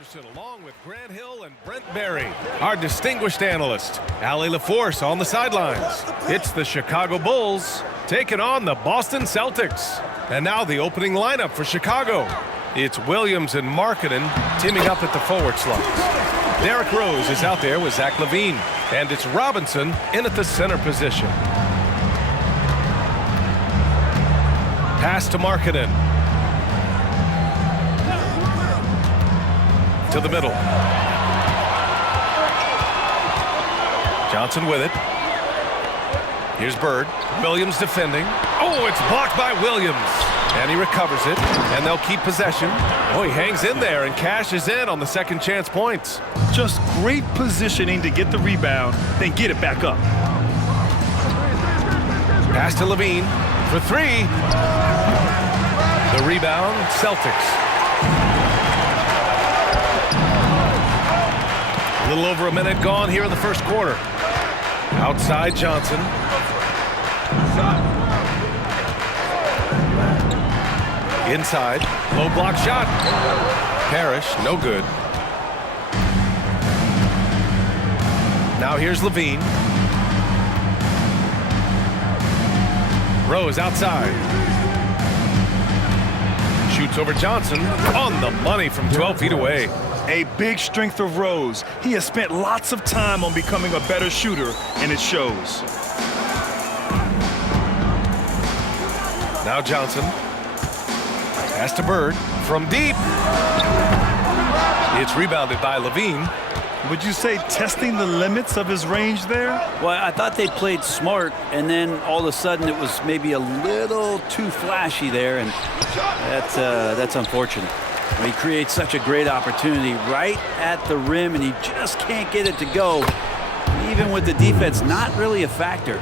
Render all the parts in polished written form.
Anderson along with Grant Hill and Brent Berry. Our distinguished analyst, Allie LaForce on the sidelines. It's the Chicago Bulls taking on the Boston Celtics. And now the opening lineup for Chicago. It's Williams and Markkanen teaming up at the forward slot. Derrick Rose is out there with Zach LaVine. And it's Robinson in at the center position. Pass to Markkanen. To the middle. Johnson with it. Here's Bird. Williams defending. Oh, it's blocked by Williams. And he recovers it, and they'll keep possession. Oh, he hangs in there and cashes in on the second chance points. Just great positioning to get the rebound, then get it back up. Pass to LaVine for three. The rebound, Celtics. A little over a minute gone here in the first quarter. Outside Johnson. Inside, low block shot. Parrish, no good. Now here's LaVine. Rose outside. Shoots over Johnson on the money from 12 feet away. A big strength of Rose. He has spent lots of time on becoming a better shooter, and it shows. Now Johnson. Pass to Bird from deep. It's rebounded by LaVine. Would you say testing the limits of his range there? Well, I thought they played smart, and then all of a sudden it was maybe a little too flashy there, and that's unfortunate. He creates such a great opportunity right at the rim, and he just can't get it to go, even with the defense not really a factor.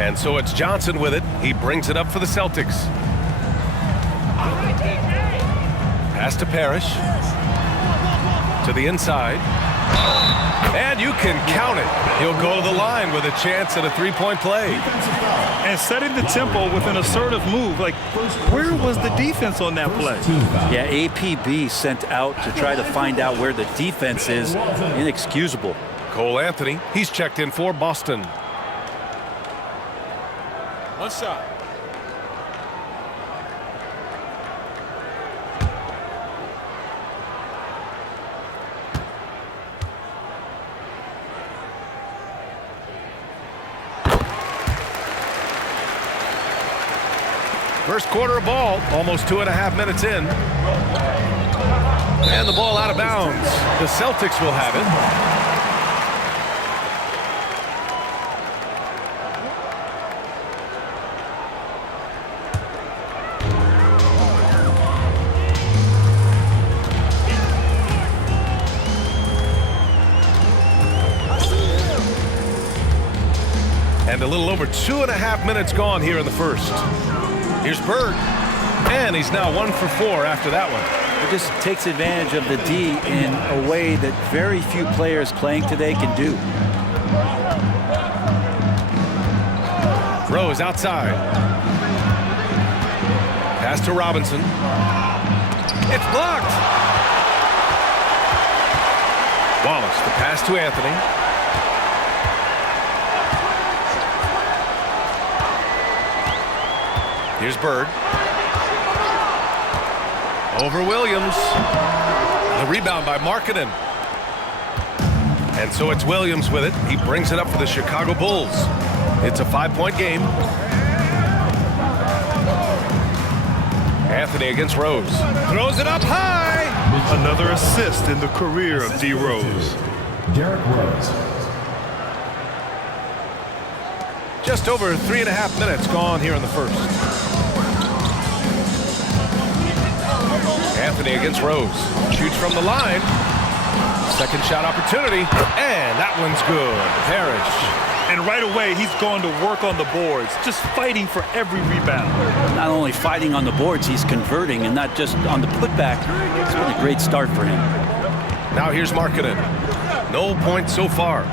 And so it's Johnson with it. He brings it up for the Celtics. Pass to Parrish. To the inside. And you can count it. He'll go to the line with a chance at a three-point play. And setting the tempo with an assertive move. Like, where was the defense on that play? Yeah, APB sent out to try to find out where the defense is. Inexcusable. Cole Anthony, he's checked in for Boston. One shot. First quarter of ball, almost 2.5 minutes in. And the ball out of bounds. The Celtics will have it. And a little over 2.5 minutes gone here in the first. Here's Bird, and he's now 1 for 4 after that one. It just takes advantage of the D in a way that very few players playing today can do. Rose outside. Pass to Robinson. It's blocked. Wallace, the pass to Anthony. Here's Bird. Over Williams. The rebound by Markkanen. And so it's Williams with it. He brings it up for the Chicago Bulls. It's a 5-point game. Anthony against Rose. Throws it up high. Another assist in the career of D. Rose. Derrick Rose. Just over 3.5 minutes gone here in the first. Anthony against Rose. Shoots from the line. Second shot opportunity. And that one's good. Parrish. And right away, he's going to work on the boards, just fighting for every rebound. Not only fighting on the boards, he's converting, and not just on the putback. It's been a great start for him. Now here's Markkanen. No points so far.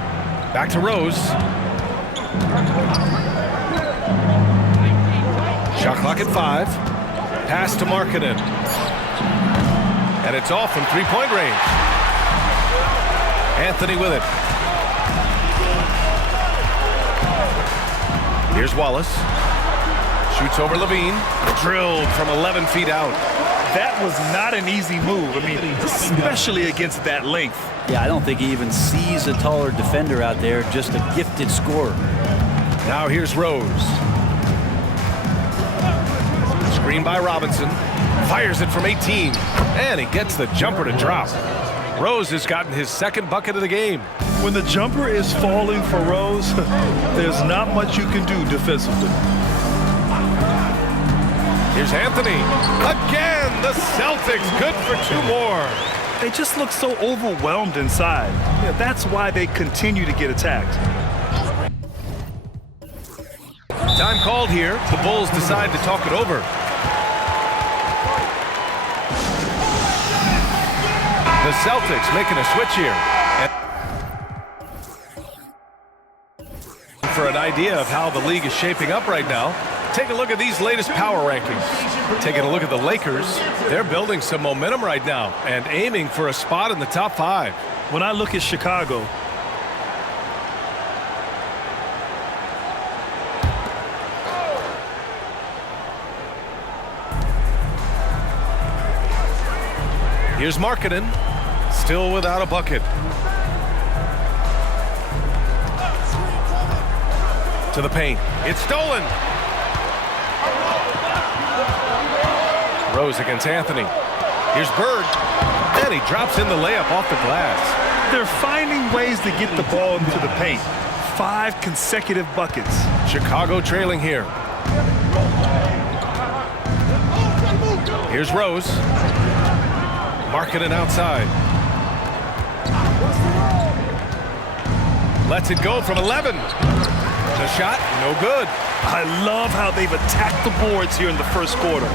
Back to Rose. Shot clock at 5. Pass to Markkanen. And it's off from three-point range. Anthony with it. Here's Wallace. Shoots over Levine. Drilled from 11 feet out. That was not an easy move. I mean, especially against that length. Yeah, I don't think he even sees a taller defender out there, just a gifted scorer. Now here's Rose. Screen by Robinson. Fires it from 18. And he gets the jumper to drop. Rose has gotten his second bucket of the game. When the jumper is falling for Rose, there's not much you can do defensively. Here's Anthony. Again, the Celtics good for two more. They just look so overwhelmed inside. Yeah, that's why they continue to get attacked. Time called here. The Bulls decide to talk it over. The Celtics making a switch here. And for an idea of how the league is shaping up right now, take a look at these latest power rankings. Taking a look at the Lakers, they're building some momentum right now and aiming for a spot in the top 5. When I look at Chicago, here's Markkanen, still without a bucket. To the paint, it's stolen. Rose against Anthony. Here's Bird, and he drops in the layup off the glass. they're finding ways to get the ball into the paint. 5 consecutive buckets. Chicago trailing here. Here's Rose. Markkanen outside. Lets it go from 11. The shot, no good. I love how they've attacked the boards here in the first quarter.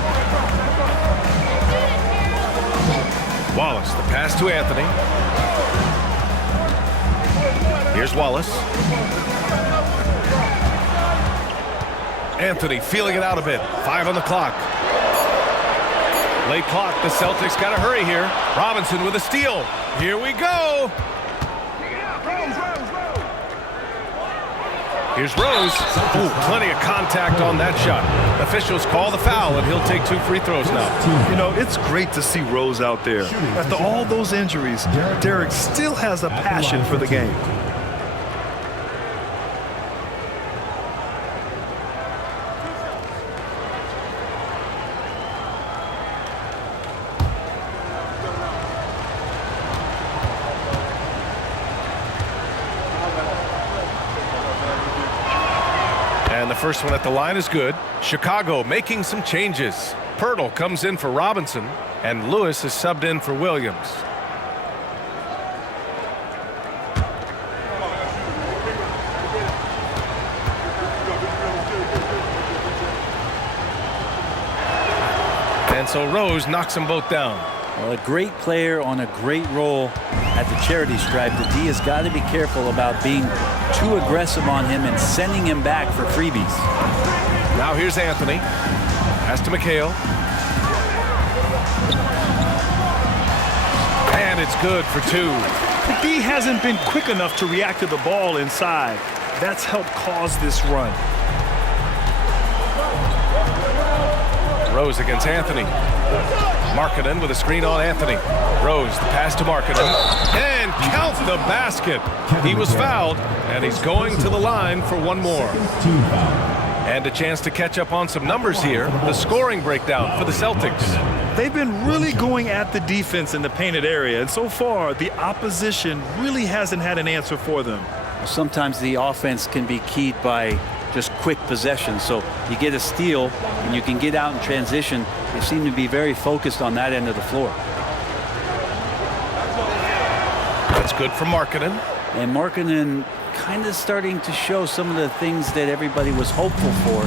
Wallace, the pass to Anthony. Here's Wallace. Anthony feeling it out a bit. 5 on the clock. Late clock, the Celtics got to hurry here. Robinson with a steal. Here we go. Here's Rose. Ooh, plenty of contact on that shot. Officials call the foul, and he'll take 2 free throws now. You know, it's great to see Rose out there. After all those injuries, Derrick still has a passion for the game. And the first one at the line is good. Chicago making some changes. Pirtle comes in for Robinson, and Lewis is subbed in for Williams. And so Rose knocks them both down. Well, a great player on a great role at the charity stripe. The D has got to be careful about being too aggressive on him and sending him back for freebies. Now here's Anthony. Pass to McHale. And it's good for 2. The D hasn't been quick enough to react to the ball inside. That's helped cause this run. Rose against Anthony. Markkanen with a screen on Anthony. Rose, the pass to Markkanen. And count the basket. He was fouled, and he's going to the line for 1 more. And a chance to catch up on some numbers here. The scoring breakdown for the Celtics. They've been really going at the defense in the painted area, and so far, the opposition really hasn't had an answer for them. Sometimes the offense can be keyed by just quick possession. So you get a steal and you can get out in transition. They seem to be very focused on that end of the floor. That's good for Markkanen. And Markkanen kind of starting to show some of the things that everybody was hopeful for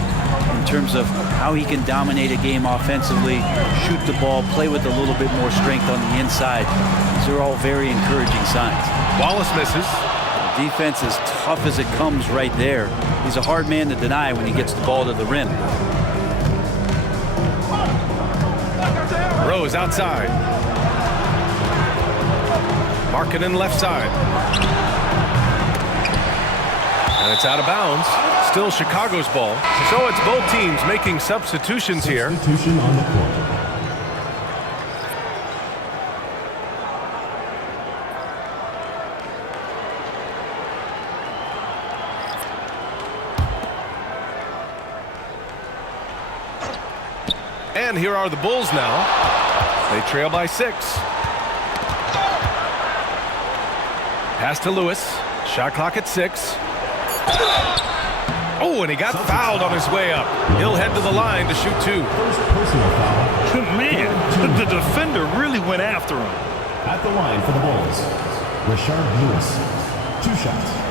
in terms of how he can dominate a game offensively, shoot the ball, play with a little bit more strength on the inside. These are all very encouraging signs. Wallace misses. Defense as tough as it comes right there. He's a hard man to deny when he gets the ball to the rim. Rose outside. Markkanen left side. And it's out of bounds. Still Chicago's ball. So it's both teams making substitutions here. Substitution on the court. And here are the Bulls now. They trail by 6. Pass to Lewis. Shot clock at 6. Oh, and he got fouled on his way up. He'll head to the line to shoot 2. First personal foul. Man, the defender really went after him. At the line for the Bulls, Rashard Lewis. 2 shots.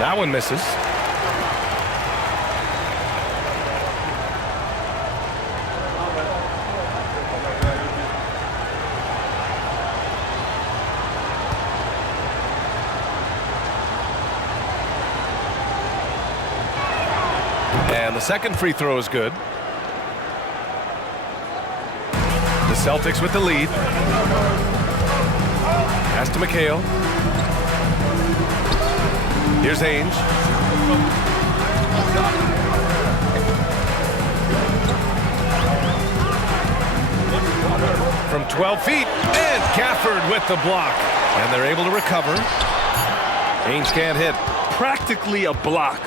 That one misses. And the second free throw is good. The Celtics with the lead. Pass to McHale. Here's Ainge. From 12 feet, and Gafford with the block. And they're able to recover. Ainge can't hit. Practically a block.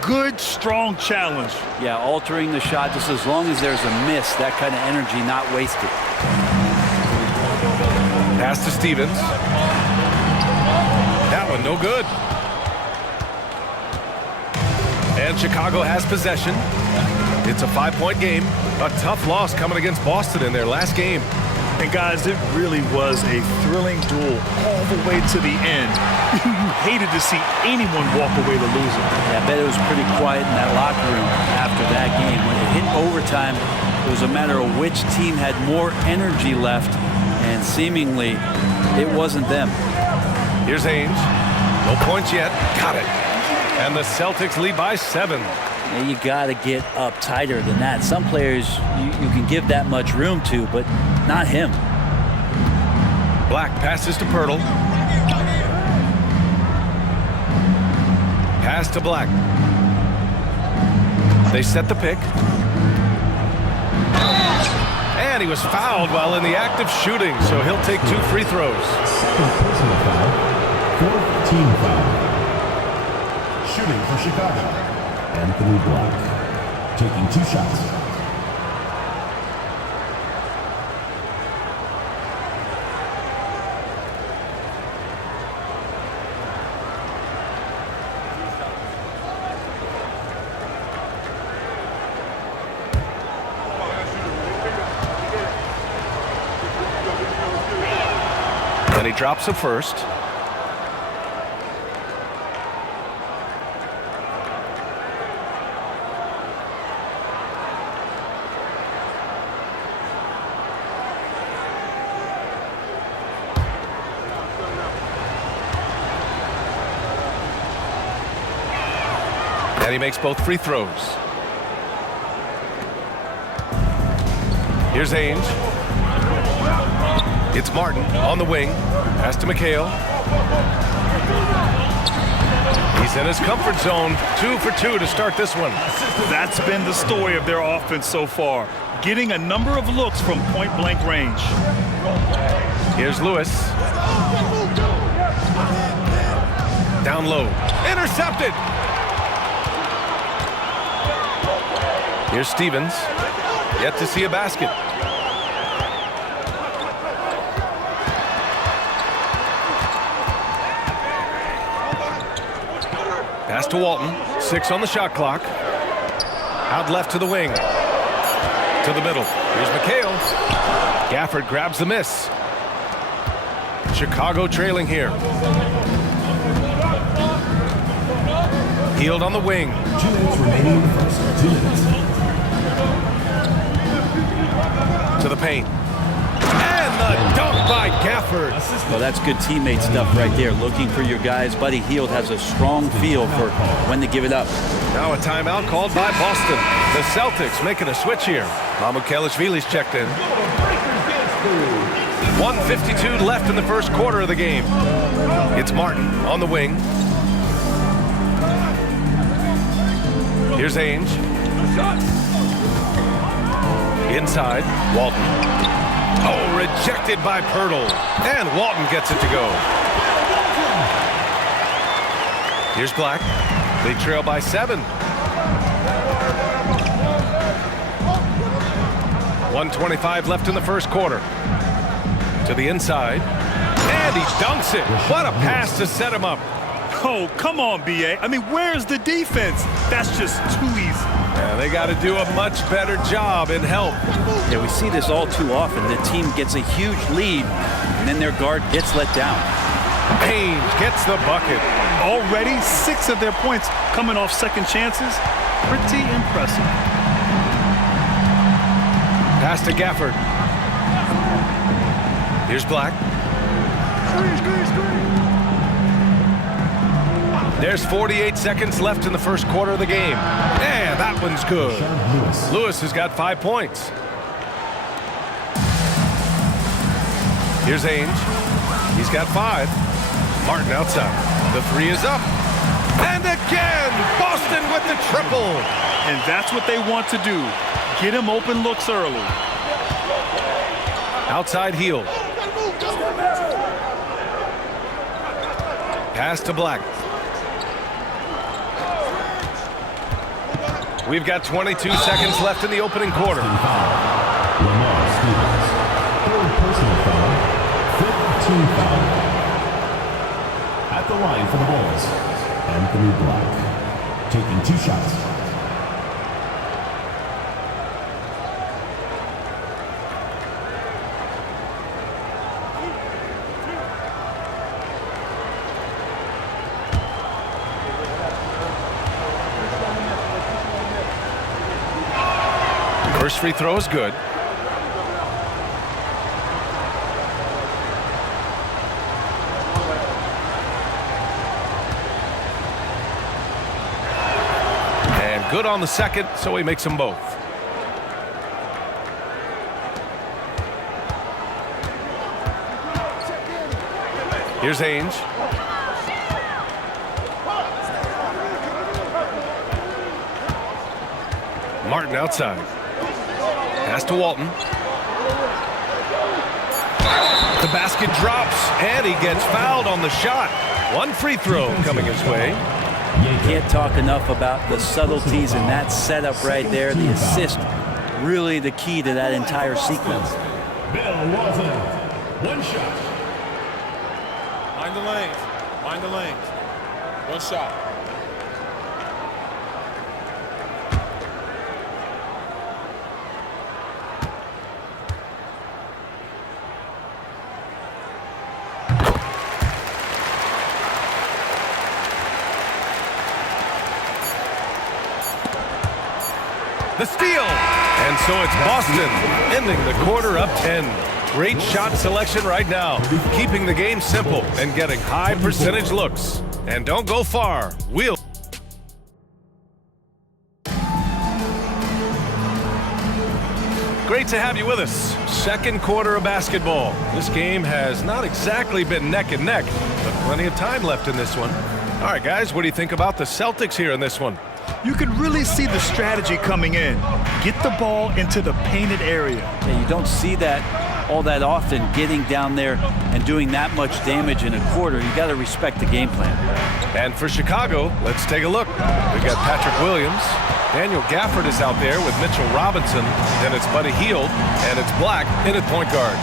Good, strong challenge. Yeah, altering the shot just as long as there's a miss. That kind of energy not wasted. Pass to Stevens. That one no good. And Chicago has possession. It's a 5-point game. A tough loss coming against Boston in their last game. And guys, it really was a thrilling duel all the way to the end. You hated to see anyone walk away the loser. Yeah, I bet it was pretty quiet in that locker room after that game. When it hit overtime, it was a matter of which team had more energy left, and seemingly it wasn't them. Here's Ainge. No points yet. Got it. And the Celtics lead by 7. Yeah, you got to get up tighter than that. Some players you can give that much room to, but not him. Black passes to Pirtle. Pass to Black. They set the pick. And he was fouled while in the act of shooting, so he'll take 2 free throws. Second personal foul. 4th team foul. Shooting for Chicago, Anthony Black, taking 2 shots. And he drops a first. And he makes both free throws. Here's Ainge. It's Martin on the wing. Pass to McHale. He's in his comfort zone. 2 for 2 to start this one. That's been the story of their offense so far. Getting a number of looks from point-blank range. Here's Lewis. Down low. Intercepted. Here's Stevens. Yet to see a basket. Pass to Walton. 6 on the shot clock. Out left to the wing. To the middle. Here's McHale. Gafford grabs the miss. Chicago trailing here. Healed on the wing. 2 minutes remaining in the first. 2 minutes. To the paint. And the dunk by Gafford. Well, that's good teammate stuff right there. Looking for your guys. Buddy Hield has a strong feel for when to give it up. Now a timeout called by Boston. The Celtics making a switch here. Mamukelashvili's checked in. 1:52 left in the first quarter of the game. It's Martin on the wing. Here's Ainge. Inside, Walton. Oh, rejected by Pirtle. And Walton gets it to go. Here's Black. They trail by 7. 1:25 left in the first quarter. To the inside. And he dunks it. What a pass to set him up. Oh, come on, B.A. I mean, where's the defense? That's just too easy. Yeah, they got to do a much better job in help. Yeah, we see this all too often. The team gets a huge lead, and then their guard gets let down. Ainge gets the bucket. Already 6 of their points coming off second chances. Pretty impressive. Pass to Gafford. Here's Black. There's 48 seconds left in the first quarter of the game. And that one's good. Lewis has got 5 points. Here's Ainge. He's got 5. Martin outside. The 3 is up. And again, Boston with the triple. And that's what they want to do. Get him open looks early. Outside Hield. Pass to Black. We've got 22 seconds left in the opening quarter. Lamar Stevens. 3rd personal foul. 5th team foul. At the line for the Bulls, Anthony Black. Taking 2 shots. First free throw is good. And good on the second, so he makes them both. Here's Ainge. Martin outside. Pass to Walton. The basket drops, and he gets fouled on the shot. 1 free throw coming his way. Can't talk enough about the subtleties in that setup right there. The assist, really the key to that entire sequence. Bill Walton. 1 shot. Mind the lanes. Mind the lanes. 1 shot. The steal. And so it's Boston ending the quarter up 10. Great shot selection right now. Keeping the game simple and getting high percentage looks. And don't go far. We'll. Great to have you with us. Second quarter of basketball. This game has not exactly been neck and neck, but plenty of time left in this one. All right, guys, what do you think about the Celtics here in this one? You can really see the strategy coming in. Get the ball into the painted area. Yeah, you don't see that all that often, getting down there and doing that much damage in a quarter. You got to respect the game plan. And for Chicago, let's take a look. We've got Patrick Williams. Daniel Gafford is out there with Mitchell Robinson. Then it's Buddy Hield, and it's Black in at point guard.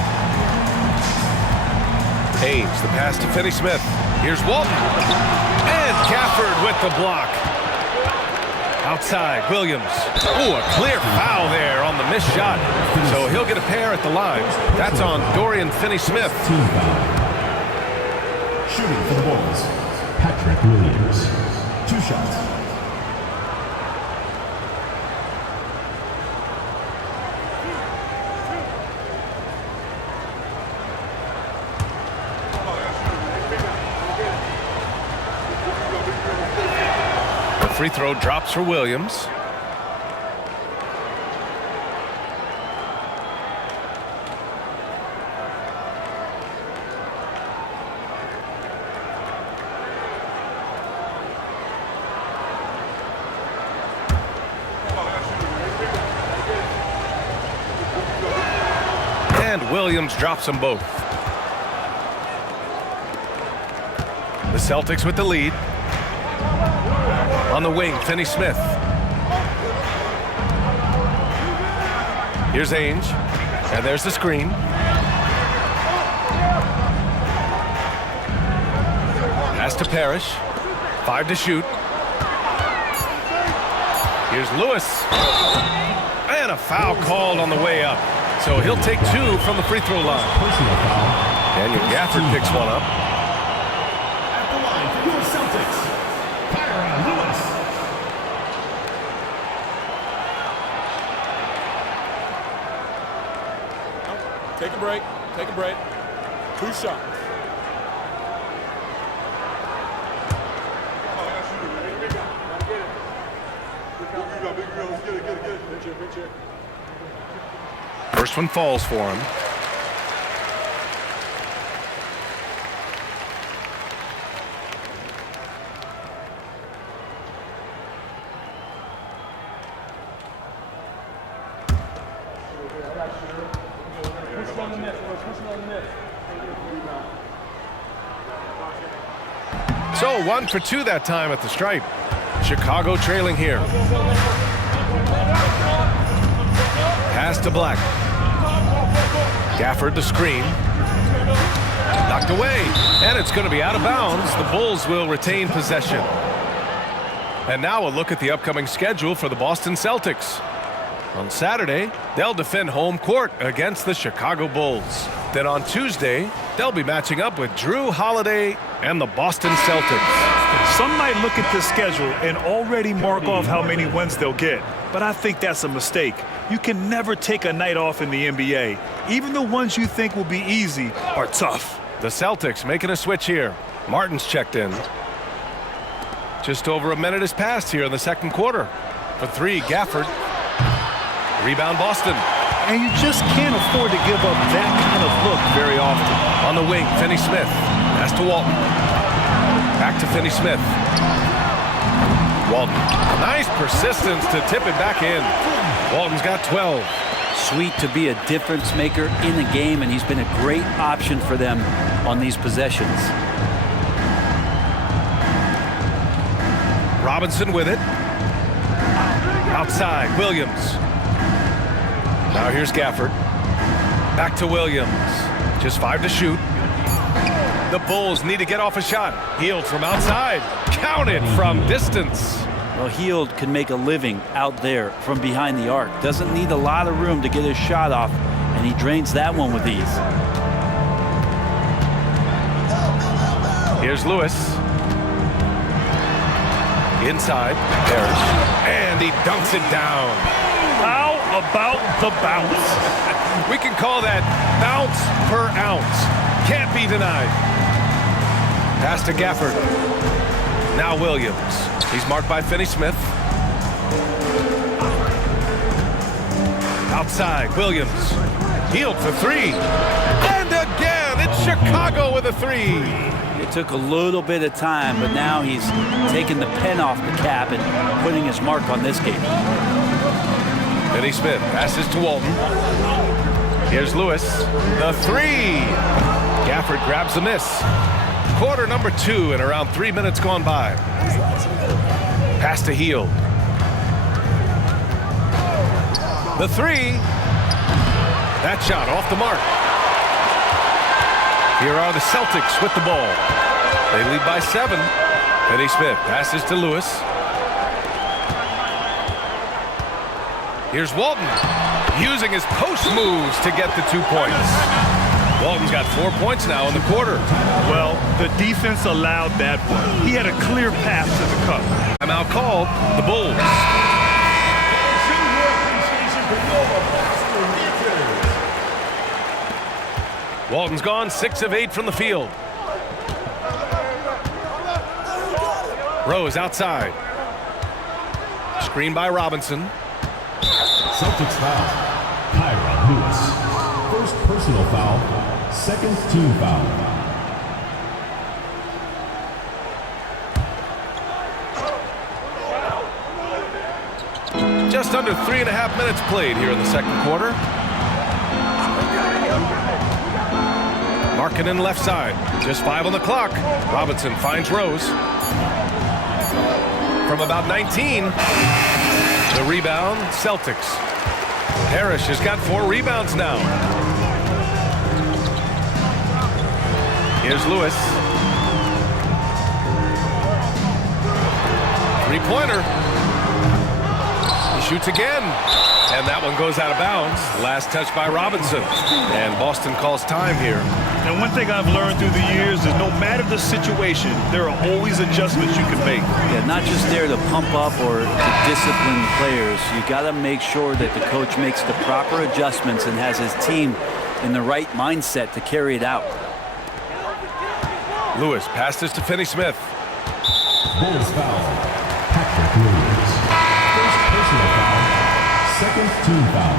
Ainge, the pass to Finney Smith. Here's Walton. And Gafford with the block. Outside, Williams. Ooh, a clear foul there on the missed shot. So he'll get a pair at the line. That's on Dorian Finney-Smith. Team foul. Shooting for the Bulls, Patrick Williams. 2 shots. free throw drops for Williams. And Williams drops them both. The Celtics with the lead. On the wing, Finney-Smith. Here's Ainge. And there's the screen. Pass to Parrish. 5 to shoot. Here's Lewis. And a foul called on the way up. So he'll take 2 from the free throw line. Personal foul. Daniel Gafford picks one up. At the line for your Celtics, Kyra Lewis. Take a break. Take a break. 2 shots. First one falls for him. So 1 for 2 that time at the stripe. Chicago trailing here. Pass to Black. Gafford the screen. Knocked away, and it's going to be out of bounds. The Bulls will retain possession. And now a look at the upcoming schedule for the Boston Celtics. On Saturday, they'll defend home court against the Chicago Bulls. Then on Tuesday, they'll be matching up with Drew Holiday and the Boston Celtics. Some might look at this schedule and already mark off how many wins they'll get, but I think that's a mistake. You can never take a night off in the NBA. Even the ones you think will be easy are tough. The Celtics making a switch here. Martin's checked in. Just over a minute has passed here in the second quarter. For 3, Gafford. Rebound Boston. And you just can't afford to give up that kind of look very often. On the wing, Finney-Smith. Pass to Walton. Back to Finney-Smith. Walton. Nice persistence to tip it back in. Walton's got 12. Sweet to be a difference maker in the game, and he's been a great option for them on these possessions. Robinson with it. Outside, Williams. Now here's Gafford. Back to Williams. Just 5 to shoot. The Bulls need to get off a shot. Hield from outside. Counted from distance. Well, Hield can make a living out there from behind the arc. Doesn't need a lot of room to get his shot off, and he drains that one with ease. Here's Lewis. Inside, Parrish. And he dunks it down. How about the bounce? We can call that bounce per ounce. Can't be denied. Pass to Gafford. Now Williams. He's marked by Finney-Smith. Outside, Williams. Hield for 3. And again, it's Chicago with a 3. It took a little bit of time, but now he's taking the pen off the cap and putting his mark on this game. Finney-Smith passes to Walton. Here's Lewis. The 3. Gafford grabs the miss. Quarter number 2 and around 3 minutes gone by. Pass to Hield. The 3. That shot off the mark. Here are the Celtics with the ball. They lead by 7. Finney-Smith passes to Lewis. Here's Walton, using his post moves to get the 2 points. Walton's got 4 points now in the quarter. Well, the defense allowed that one. He had a clear path to the cup. Timeout called, the Bulls. Walton's gone 6 of 8 from the field. Rose outside. Screen by Robinson. Celtics foul. Kyron Lewis. First personal foul. Second team foul. Just under 3.5 minutes played here in the second quarter. Markkanen left side. Just 5 on the clock. Robinson finds Rose. From about 19. The rebound, Celtics. Parrish has got 4 rebounds now. Here's Lewis. Three-pointer. He shoots again. And that one goes out of bounds. Last touch by Robinson. And Boston calls time here. And one thing I've learned through the years is no matter the situation, there are always adjustments you can make. Yeah, not just there to pump up or to discipline the players. You got to make sure that the coach makes the proper adjustments and has his team in the right mindset to carry it out. Lewis passes to Finney-Smith. Bulls foul. Patrick Williams. First personal foul. Second team foul.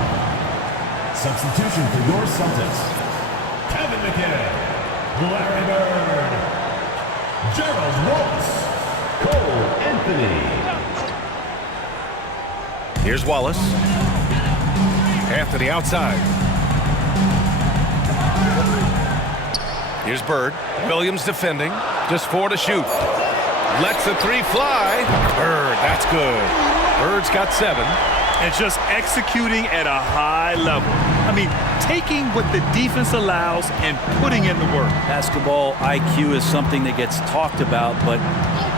Substitution for your Celtics. Kevin McKinnon. Larry Bird. Gerald Wallace. Cole Anthony. Here's Wallace. Anthony outside. Here's Bird. Williams defending. Just 4 to shoot. Lets the 3 fly. Bird, that's good. Bird's got 7. And just executing at a high level. I mean, taking what the defense allows and putting in the work. Basketball IQ is something that gets talked about, but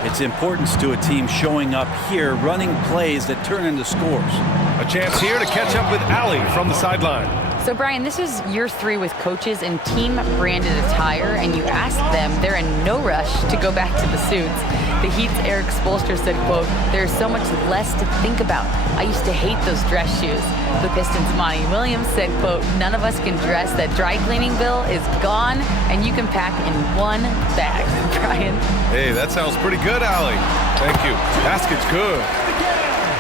its importance to a team showing up here, running plays that turn into scores. A chance here to catch up with Allie from the sideline. So, Brian, this is year 3 with coaches in team-branded attire, and you asked them, they're in no rush to go back to the suits. The Heat's Eric Spoelstra said, quote, "There's so much less to think about. I used to hate those dress shoes." The Pistons' Monty Williams said, quote, "None of us can dress. That dry cleaning bill is gone, and you can pack in one bag." Brian? Hey, that sounds pretty good, Allie. Thank you. Basket's good.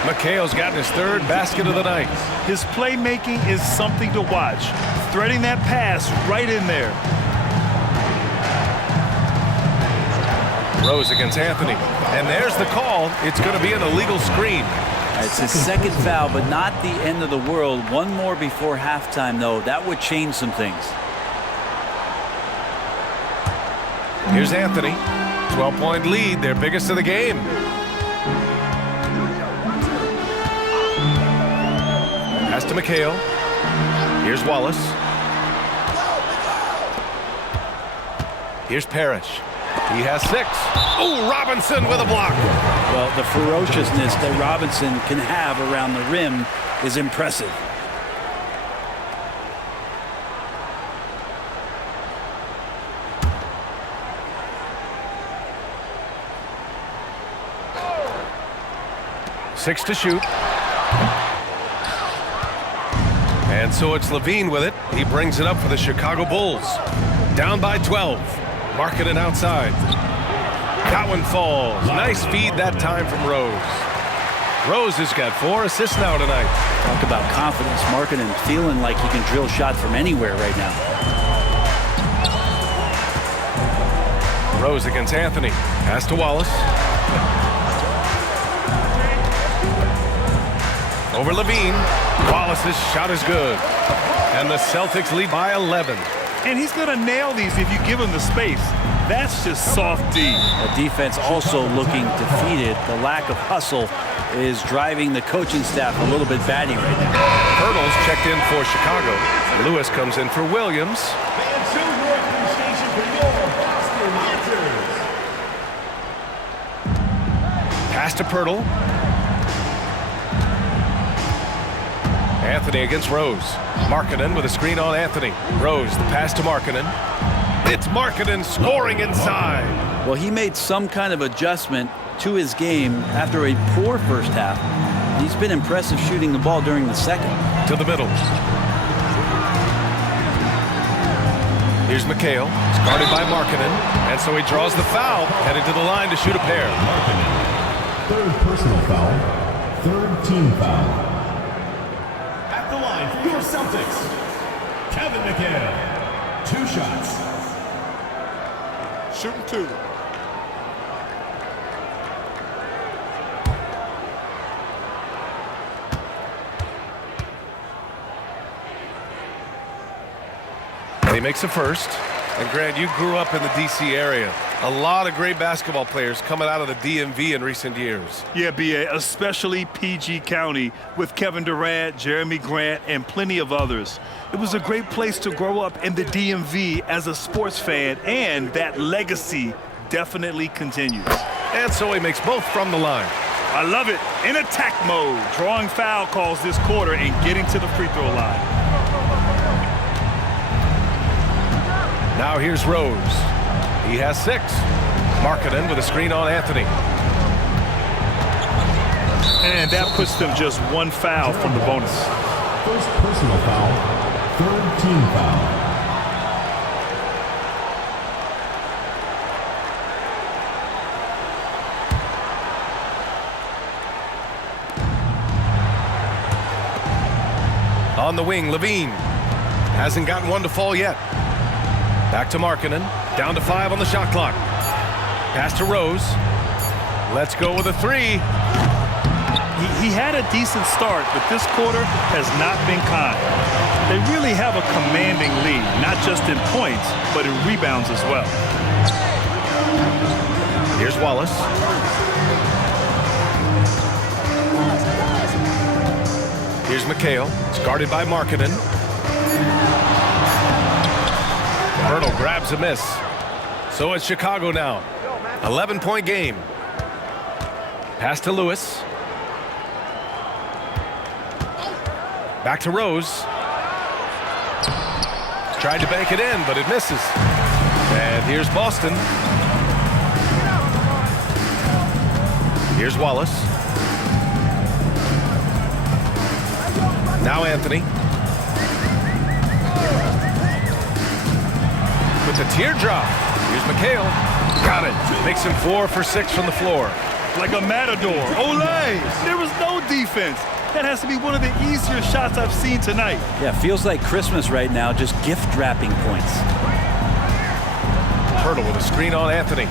McHale's gotten his 3rd basket of the night. His playmaking is something to watch. Threading that pass right in there. Rose against Anthony. And there's the call. It's going to be an illegal screen. It's his 2nd foul, but not the end of the world. One more before halftime, though. That would change some things. Here's Anthony. 12-point lead, their biggest of the game. Pass to McHale. Here's Wallace. Here's Parrish. He has 6. Oh, Robinson with a block. Well, the ferociousness that Robinson can have around the rim is impressive. Six to shoot. And so it's Levine with it. He brings it up for the Chicago Bulls. Down by 12. Markkanen outside. That one falls. Nice feed that time from Rose. Rose has got 4 assists now tonight. Talk about confidence. Markkanen feeling like he can drill shots from anywhere right now. Rose against Anthony. Pass to Wallace. Over Levine. Wallace's shot is good. And the Celtics lead by 11. And he's going to nail these if you give him the space. That's just soft D. The defense also looking defeated. The lack of hustle is driving the coaching staff a little bit batty right now. Hurdles checked in for Chicago. Lewis comes in for Williams. Pass to Pirtle. Anthony against Rose. Markkanen with a screen on Anthony. Rose, the pass to Markkanen. It's Markkanen scoring inside. Well, he made some kind of adjustment to his game after a poor first half. He's been impressive shooting the ball during the second. To the middle. Here's McHale. It's guarded by Markkanen. And so he draws the foul, headed to the line to shoot a pair. Markkanen. 3rd personal foul. Third team foul. At the line for your Celtics, Kevin McHale. 2 shots. Shooting 2. And he makes a first. And Grant, you grew up in the D.C. area. A lot of great basketball players coming out of the DMV in recent years. Yeah, B.A., especially PG County with Kevin Durant, Jeremy Grant, and plenty of others. It was a great place to grow up in the DMV as a sports fan, and that legacy definitely continues. And so he makes both from the line. I love it. In attack mode, drawing foul calls this quarter and getting to the free throw line. Now here's Rose. He has 6. Markkanen with a screen on Anthony. And that puts them just 1 foul from the bonus. First personal foul. Third team foul. On the wing, Levine. Hasn't gotten one to fall yet. Back to Markkanen. Down to 5 on the shot clock. Pass to Rose. Let's go with a 3. He had a decent start, but this quarter has not been kind. They really have a commanding lead, not just in points, but in rebounds as well. Here's Wallace. Here's McHale. It's guarded by Markkanen. Hurdle grabs a miss. So it's Chicago now. 11-point game. Pass to Lewis. Back to Rose. Tried to bank it in, but it misses. And here's Boston. Here's Wallace. Now Anthony. With the teardrop. Here's McHale. Got it. Makes him 4 for 6 from the floor. Like a matador. Olé! There was no defense. That has to be one of the easier shots I've seen tonight. Yeah, feels like Christmas right now, just gift wrapping points. Hurdle with a screen on Anthony.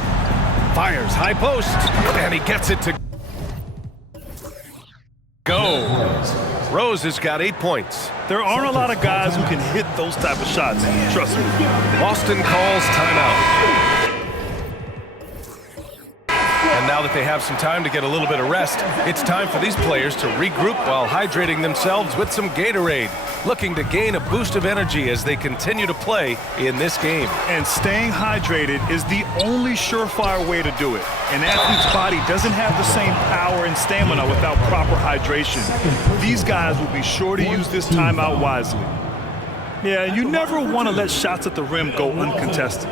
Fires, high post, and he gets it to go. Rose has got 8 points. There aren't a lot of guys who can hit those type of shots, trust me. Boston calls timeout. And now that they have some time to get a little bit of rest, it's time for these players to regroup while hydrating themselves with some Gatorade, looking to gain a boost of energy as they continue to play in this game. And staying hydrated is the only surefire way to do it. An athlete's body doesn't have the same power and stamina without proper hydration. These guys will be sure to use this timeout wisely. Yeah, you never want to let shots at the rim go uncontested.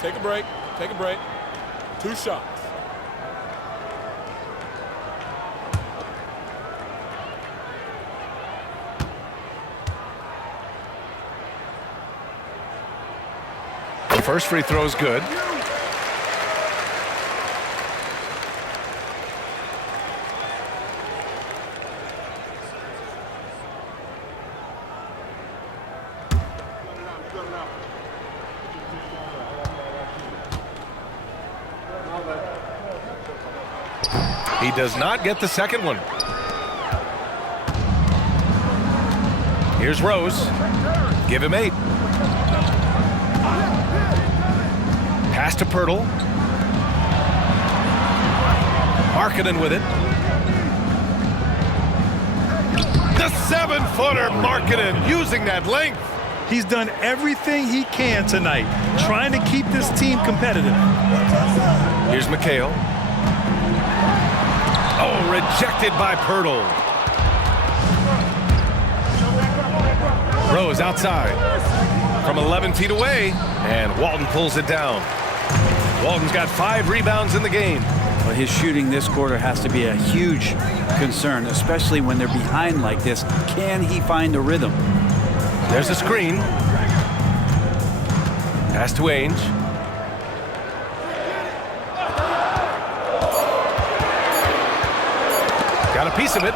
Take a break. Take a break. 2 shots. The first free throw is good. He does not get the second one. Here's Rose. Give him 8. Pass to Pirtle. Markkanen with it. The 7-footer, Markkanen using that length. He's done everything he can tonight, trying to keep this team competitive. Here's McHale. Oh, rejected by Pirtle. Rose outside from 11 feet away, and Walton pulls it down. Walton's got 5 rebounds in the game. Well, his shooting this quarter has to be a huge concern, especially when they're behind like this. Can he find the rhythm? There's a screen. Pass to Ainge. Got a piece of it.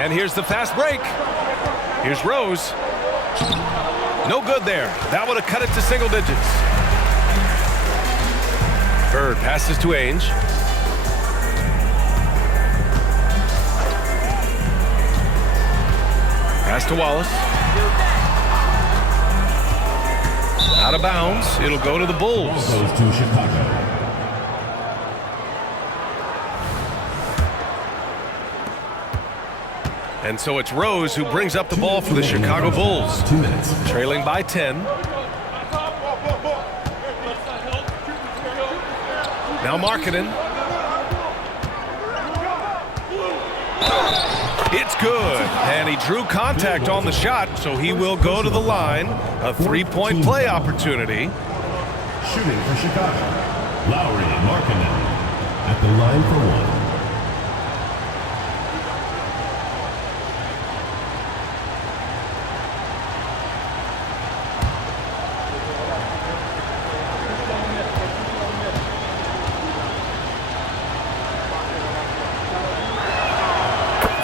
And here's the fast break. Here's Rose. No good there. That would have cut it to single digits. Bird passes to Ainge. Pass to Wallace. Out of bounds. It'll go to the Bulls. Goes to Chicago. And so it's Rose who brings up the ball for the Chicago Bulls. 2 minutes. Trailing by 10. Now Markkanen. It's good. And he drew contact on the shot, so he will go to the line. A 3-point play opportunity. Shooting for Chicago. Lowry Markkanen at the line for 1.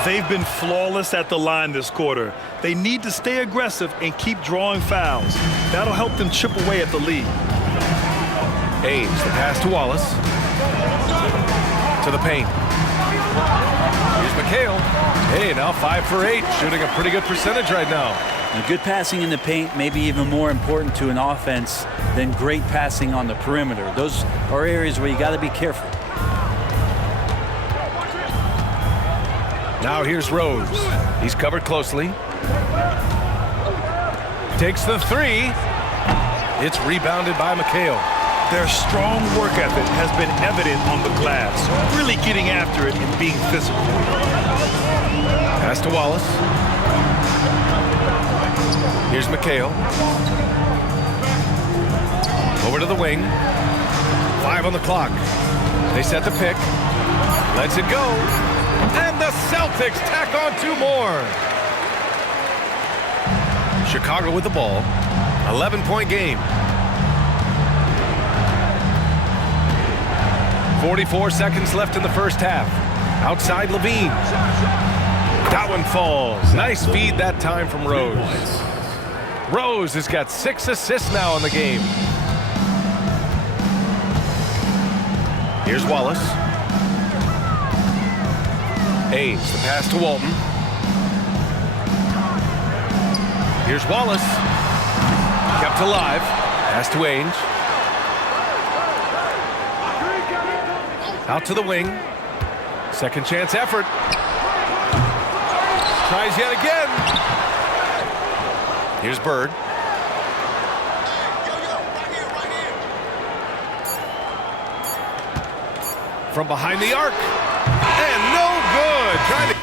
They've been flawless at the line this quarter. They need to stay aggressive and keep drawing fouls. That'll help them chip away at the lead. Ainge, the pass to Wallace. To the paint. Here's McHale. Hey, now 5 for 8, shooting a pretty good percentage right now. And good passing in the paint may be even more important to an offense than great passing on the perimeter. Those are areas where you got to be careful. Now here's Rose. He's covered closely. Takes the 3. It's rebounded by McHale. Their strong work ethic has been evident on the glass, really getting after it and being physical. Pass to Wallace. Here's McHale. Over to the wing. 5 on the clock. They set the pick. Lets it go. And the Celtics tack on 2 more. Chicago with the ball. 11-point game. 44 seconds left in the first half. Outside Levine. That one falls. Nice feed that time from Rose. Rose has got 6 assists now in the game. Here's Wallace. Ainge, the pass to Walton. Here's Wallace. Kept alive. Pass to Ainge. Out to the wing. Second chance effort. Tries yet again. Here's Bird. From behind the arc. And no good. Trying to